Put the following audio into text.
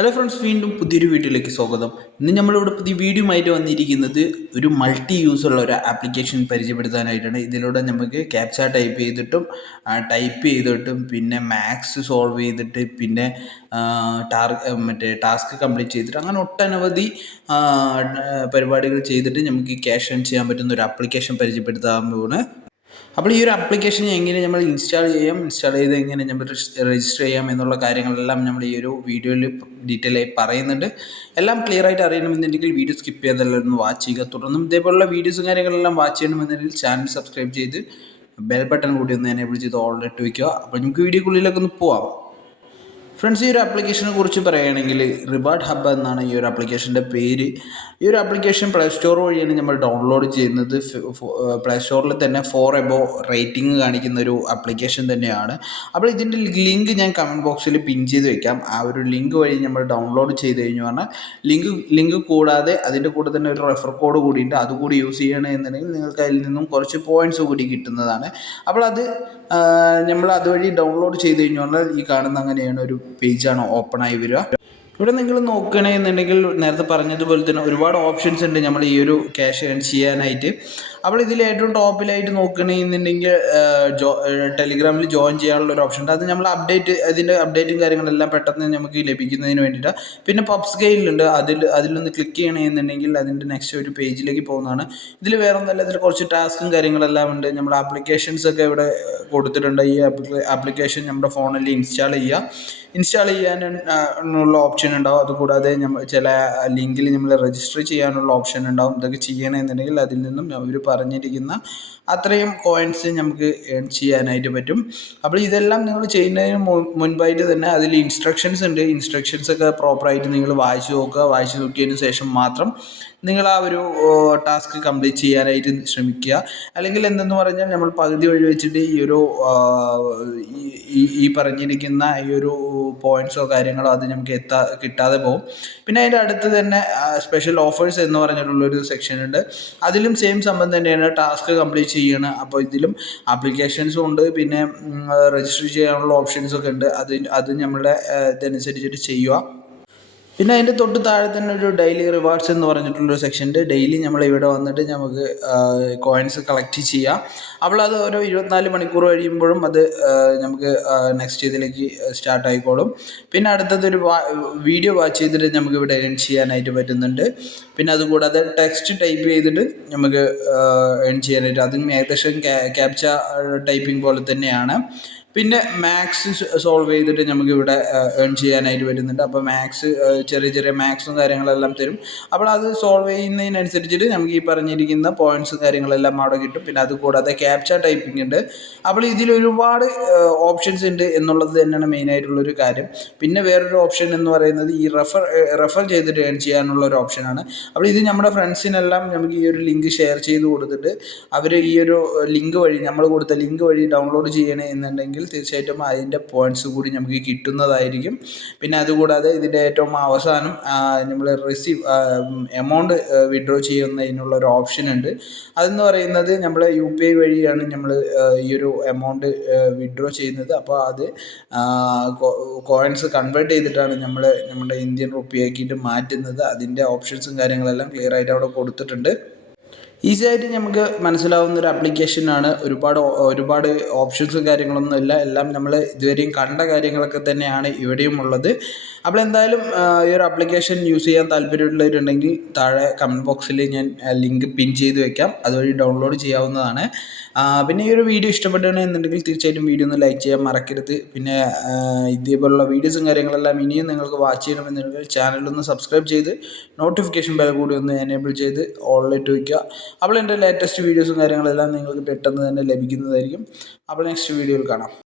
Hello friends, വീണ്ടും പുതിയൊരു വീഡിയോയിലേക്ക് സ്വാഗതം. ഇന്ന് നമ്മളിവിടെ പുതിയ വീഡിയോ ആയിട്ട് വന്നിരിക്കുന്നത് ഒരു മൾട്ടി യൂസുള്ള ഒരു ആപ്ലിക്കേഷൻ പരിചയപ്പെടുത്താനായിട്ടാണ്. ഇതിലൂടെ നമുക്ക് ക്യാപ്ച ടൈപ്പ് ചെയ്തിട്ടും പിന്നെ മാത്സ് സോൾവ് ചെയ്തിട്ട് പിന്നെ ടാസ്ക് കംപ്ലീറ്റ് ചെയ്തിട്ട് അങ്ങനെ ഒട്ടനവധി പരിപാടികൾ ചെയ്തിട്ട് നമുക്ക് ക്യാഷ് ഏൺ ചെയ്യാൻ പറ്റുന്ന ഒരു ആപ്ലിക്കേഷൻ പരിചയപ്പെടുത്താൻ പോകുന്നത്. അപ്പോൾ ഈ ഒരു ആപ്ലിക്കേഷൻ എങ്ങനെ നമ്മൾ ഇൻസ്റ്റാൾ ചെയ്ത് എങ്ങനെ നമ്മൾ രജിസ്റ്റർ ചെയ്യാം എന്നുള്ള കാര്യങ്ങളെല്ലാം നമ്മൾ ഈ ഒരു വീഡിയോയിൽ ഡീറ്റെയിൽ ആയി പറയുന്നുണ്ട്. എല്ലാം ക്ലിയർ ആയിട്ട് അറിയണമെന്നുണ്ടെങ്കിൽ വീഡിയോ സ്കിപ്പ് ചെയ്തെല്ലാം ഒന്ന് വാച്ച് ചെയ്യുക. തുടർന്നും ഇതേപോലുള്ള വീഡിയോസും കാര്യങ്ങളെല്ലാം വാച്ച് ചെയ്യണമെന്നുണ്ടെങ്കിൽ ചാനൽ സബ്സ്ക്രൈബ് ചെയ്ത് ബെൽ ബട്ടൺ കൂടി ഒന്ന് എനേബിൾ ചെയ്ത് ഓൾ ഇട്ട് വയ്ക്കുക. അപ്പോൾ നമുക്ക് വീഡിയോക്കുള്ളിലേക്ക് ഒന്ന് പോവാം. ഫ്രണ്ട്സ്, ഈ ഒരു ആപ്ലിക്കേഷനെ കുറിച്ച് പറയുകയാണെങ്കിൽ റിവാർഡ് ഹബ്ബ് എന്നാണ് ഈ ഒരു ആപ്ലിക്കേഷൻ്റെ പേര്. ഈ ഒരു ആപ്ലിക്കേഷൻ പ്ലേ സ്റ്റോർ വഴിയാണ് നമ്മൾ ഡൗൺലോഡ് ചെയ്യുന്നത്. പ്ലേ സ്റ്റോറിൽ തന്നെ 4 എബോ റേറ്റിംഗ് കാണിക്കുന്ന ഒരു ആപ്ലിക്കേഷൻ തന്നെയാണ്. അപ്പോൾ ഇതിൻ്റെ ലിങ്ക് ഞാൻ കമൻറ്റ് ബോക്സിൽ പിൻ ചെയ്ത് വെക്കാം. ആ ഒരു ലിങ്ക് വഴി നമ്മൾ ഡൗൺലോഡ് ചെയ്ത് കഴിഞ്ഞു പറഞ്ഞാൽ ലിങ്ക് കൂടാതെ അതിൻ്റെ കൂടെ തന്നെ ഒരു റെഫർ കോഡ് കൂടിയുണ്ട്. അതുകൂടി യൂസ് ചെയ്യണമെന്നുണ്ടെങ്കിൽ നിങ്ങൾക്ക് അതിൽ നിന്നും കുറച്ച് പോയിൻറ്റ്സ് കൂടി കിട്ടുന്നതാണ്. അപ്പോൾ അത് നമ്മൾ അതുവഴി ഡൗൺലോഡ് ചെയ്ത് കഴിഞ്ഞു പറഞ്ഞാൽ ഈ കാണുന്ന അങ്ങനെയാണ് ഒരു പേജാണ് ഓപ്പൺ ആയി വരിക. ഇവിടെ നിങ്ങൾ നോക്കണമെന്നുണ്ടെങ്കിൽ നേരത്തെ പറഞ്ഞതുപോലെ തന്നെ ഒരുപാട് ഓപ്ഷൻസ് ഉണ്ട് നമ്മൾ ഈ ഒരു ക്യാഷ് ഏൺ ചെയ്യാനായിട്ട്. അപ്പോൾ ഇതിൽ ഏറ്റവും ടോപ്പിലായിട്ട് നോക്കണമെന്നുണ്ടെങ്കിൽ ടെലിഗ്രാമിൽ ജോയിൻ ചെയ്യാനുള്ള ഒരു ഓപ്ഷൻ ഉണ്ട്. അത് നമ്മൾ അതിൻ്റെ അപ്ഡേറ്റും കാര്യങ്ങളെല്ലാം പെട്ടെന്ന് നമുക്ക് ലഭിക്കുന്നതിന് വേണ്ടിയിട്ടാണ്. പിന്നെ പബ്സ്കെയിലുണ്ട്. അതിലൊന്ന് ക്ലിക്ക് ചെയ്യണമെന്നുണ്ടെങ്കിൽ അതിൻ്റെ നെക്സ്റ്റ് ഒരു പേജിലേക്ക് പോകുന്നതാണ്. ഇതിൽ വേറെ ഒന്നല്ല, ഇതിൽ കുറച്ച് ടാസ്കും കാര്യങ്ങളെല്ലാം ഉണ്ട്. നമ്മുടെ ആപ്ലിക്കേഷൻസ് ഒക്കെ ഇവിടെ കൊടുത്തിട്ടുണ്ട്. ഈ ആപ്ലിക്കേഷൻ നമ്മുടെ ഫോണിൽ ഇൻസ്റ്റാൾ ചെയ്യാനുള്ള ഓപ്ഷൻ ഉണ്ടാവും. അതുകൂടാതെ ചില ലിങ്കിൽ നമ്മൾ രജിസ്റ്റർ ചെയ്യാനുള്ള ഓപ്ഷൻ ഉണ്ടാവും. ഇതൊക്കെ ചെയ്യണമെന്നുണ്ടെങ്കിൽ അതിൽ നിന്നും അവർ പറഞ്ഞിരിക്കുന്ന അത്രയും കോയിൻസ് നമുക്ക് ഏൺ ചെയ്യാനായിട്ട് പറ്റും. അപ്പോൾ ഇതെല്ലാം നിങ്ങൾ ചെയ്യുന്നതിന് മുൻപായിട്ട് തന്നെ അതിൽ ഇൻസ്ട്രക്ഷൻസ് ഉണ്ട്. ഇൻസ്ട്രക്ഷൻസൊക്കെ പ്രോപ്പറായിട്ട് നിങ്ങൾ വായിച്ചു നോക്കിയതിന് ശേഷം മാത്രം നിങ്ങൾ ആ ഒരു ടാസ്ക് കംപ്ലീറ്റ് ചെയ്യാനായിട്ട് ശ്രമിക്കുക. അല്ലെങ്കിൽ എന്തെന്ന് പറഞ്ഞാൽ നമ്മൾ പകുതി വഴി വെച്ചിട്ട് ഈ പറഞ്ഞിരിക്കുന്ന ഈ ഒരു പോയിൻറ്റ്സോ കാര്യങ്ങളോ അത് നമുക്ക് കിട്ടാതെ പോകും. പിന്നെ അതിൻ്റെ അടുത്ത് തന്നെ സ്പെഷ്യൽ ഓഫേഴ്സ് എന്ന് പറഞ്ഞിട്ടുള്ളൊരു സെക്ഷൻ ഉണ്ട്. അതിലും സെയിം സംഭവം തന്നെയാണ്, ടാസ്ക് കംപ്ലീറ്റ് ചെയ്യണം. അപ്പോൾ ഇതിലും ആപ്ലിക്കേഷൻസും ഉണ്ട്, പിന്നെ രജിസ്റ്റർ ചെയ്യാനുള്ള ഓപ്ഷൻസൊക്കെ ഉണ്ട്. അത് നമ്മളുടെ ഇതനുസരിച്ചിട്ട് ചെയ്യുക. പിന്നെ അതിൻ്റെ തൊട്ട് താഴെ തന്നെ ഒരു ഡെയിലി റിവാർഡ്സ് എന്ന് പറഞ്ഞിട്ടുള്ളൊരു സെക്ഷൻ ഉണ്ട്. ഡെയിലി നമ്മൾ ഇവിടെ വന്നിട്ട് നമുക്ക് കോയിൻസ് കളക്ട് ചെയ്യാം. അപ്പോൾ അത് ഓരോ 24 മണിക്കൂർ കഴിയുമ്പോഴും അത് നമുക്ക് നെക്സ്റ്റ് ഇതിലേക്ക് സ്റ്റാർട്ട് ആയിക്കോളും. പിന്നെ അടുത്തതൊരു വീഡിയോ വാച്ച് ചെയ്തിട്ട് നമുക്ക് ഇവിടെ ഏൺ ചെയ്യാനായിട്ട് പറ്റുന്നുണ്ട്. പിന്നെ അതുകൂടാതെ ടെക്സ്റ്റ് ടൈപ്പ് ചെയ്തിട്ട് നമുക്ക് ഏൺ ചെയ്യാനായിട്ട്, അതും ഏകദേശം ക്യാപ്ച ടൈപ്പിംഗ് പോലെ തന്നെയാണ്. പിന്നെ മാത്സ് സോൾവ് ചെയ്തിട്ട് നമുക്കിവിടെ ഏൺ ചെയ്യാനായിട്ട് പറ്റുന്നുണ്ട്. അപ്പോൾ ചെറിയ മാത്സും കാര്യങ്ങളെല്ലാം തരും. അപ്പോൾ അത് സോൾവ് ചെയ്യുന്നതിനനുസരിച്ചിട്ട് നമുക്ക് ഈ പറഞ്ഞിരിക്കുന്ന പോയിൻറ്റ്സും കാര്യങ്ങളെല്ലാം അവിടെ കിട്ടും. പിന്നെ അതുകൂടാതെ ക്യാപ്ച ടൈപ്പിംഗ് ഉണ്ട്. അപ്പോൾ ഇതിൽ ഒരുപാട് ഓപ്ഷൻസ് ഉണ്ട് എന്നുള്ളത് തന്നെയാണ് മെയിനായിട്ടുള്ളൊരു കാര്യം. പിന്നെ വേറൊരു ഓപ്ഷൻ എന്ന് പറയുന്നത് ഈ റെഫർ ചെയ്തിട്ട് ഏൺ ചെയ്യാനുള്ള ഒരു ഓപ്ഷനാണ്. അപ്പോൾ ഇത് നമ്മുടെ ഫ്രണ്ട്സിനെല്ലാം നമുക്ക് ഈ ഒരു ലിങ്ക് ഷെയർ ചെയ്ത് കൊടുത്തിട്ട് അവർ ഈ ഒരു നമ്മൾ കൊടുത്ത ലിങ്ക് വഴി ഡൗൺലോഡ് ചെയ്യണേ എന്നുണ്ടെങ്കിൽ തീർച്ചയായിട്ടും അതിൻ്റെ പോയിൻറ്റ്സ് കൂടി നമുക്ക് കിട്ടുന്നതായിരിക്കും. പിന്നെ അതുകൂടാതെ ഇതിൻ്റെ ഏറ്റവും അവസാനം നമ്മൾ എമൗണ്ട് വിഡ്രോ ചെയ്യുന്നതിനുള്ള ഒരു ഓപ്ഷൻ ഉണ്ട്. അതെന്ന് പറയുന്നത് നമ്മൾ UPI വഴിയാണ് നമ്മൾ ഈ ഒരു എമൗണ്ട് വിഡ്രോ ചെയ്യുന്നത്. അപ്പോൾ അത് കോയിൻസ് കൺവേർട്ട് ചെയ്തിട്ടാണ് നമ്മുടെ ഇന്ത്യൻ റുപ്പി ആക്കിയിട്ട് മാറ്റുന്നത്. അതിൻ്റെ ഓപ്ഷൻസും കാര്യങ്ങളെല്ലാം ക്ലിയർ ആയിട്ട് അവിടെ കൊടുത്തിട്ടുണ്ട്. ഈസി ആയിട്ട് നമുക്ക് മനസ്സിലാവുന്ന ഒരു ആപ്ലിക്കേഷനാണ്. ഒരുപാട് ഓപ്ഷൻസും കാര്യങ്ങളൊന്നും ഇല്ല. എല്ലാം നമ്മൾ ഇതുവരെയും കണ്ട കാര്യങ്ങളൊക്കെ തന്നെയാണ് ഇവിടെയും ഉള്ളത്. അപ്പോൾ എന്തായാലും ഈ ഒരു ആപ്ലിക്കേഷൻ യൂസ് ചെയ്യാൻ താല്പര്യമുള്ളവരുണ്ടെങ്കിൽ താഴെ കമൻറ്റ് ബോക്സിൽ ഞാൻ ലിങ്ക് പിൻ ചെയ്ത് വെക്കാം. അതുവഴി ഡൗൺലോഡ് ചെയ്യാവുന്നതാണ്. പിന്നെ ഈ ഒരു വീഡിയോ ഇഷ്ടപ്പെട്ടുകയാണെന്നുണ്ടെങ്കിൽ തീർച്ചയായിട്ടും വീഡിയോ ഒന്ന് ലൈക്ക് ചെയ്യാൻ മറക്കരുത്. പിന്നെ ഇതേപോലുള്ള വീഡിയോസും കാര്യങ്ങളെല്ലാം ഇനിയും നിങ്ങൾക്ക് വാച്ച് ചെയ്യണമെന്നുണ്ടെങ്കിൽ ചാനലൊന്ന് സബ്സ്ക്രൈബ് ചെയ്ത് നോട്ടിഫിക്കേഷൻ ബെൽ കൂടി ഒന്ന് എനേബിൾ ചെയ്ത് ഓളിലിട്ട് വയ്ക്കുക. അപ്പോൾ എൻ്റെ ലേറ്റസ്റ്റ് വീഡിയോസും കാര്യങ്ങളെല്ലാം നിങ്ങൾക്ക് പെട്ടെന്ന് തന്നെ ലഭിക്കുന്നതായിരിക്കും. അപ്പോൾ നെക്സ്റ്റ് വീഡിയോയിൽ കാണാം.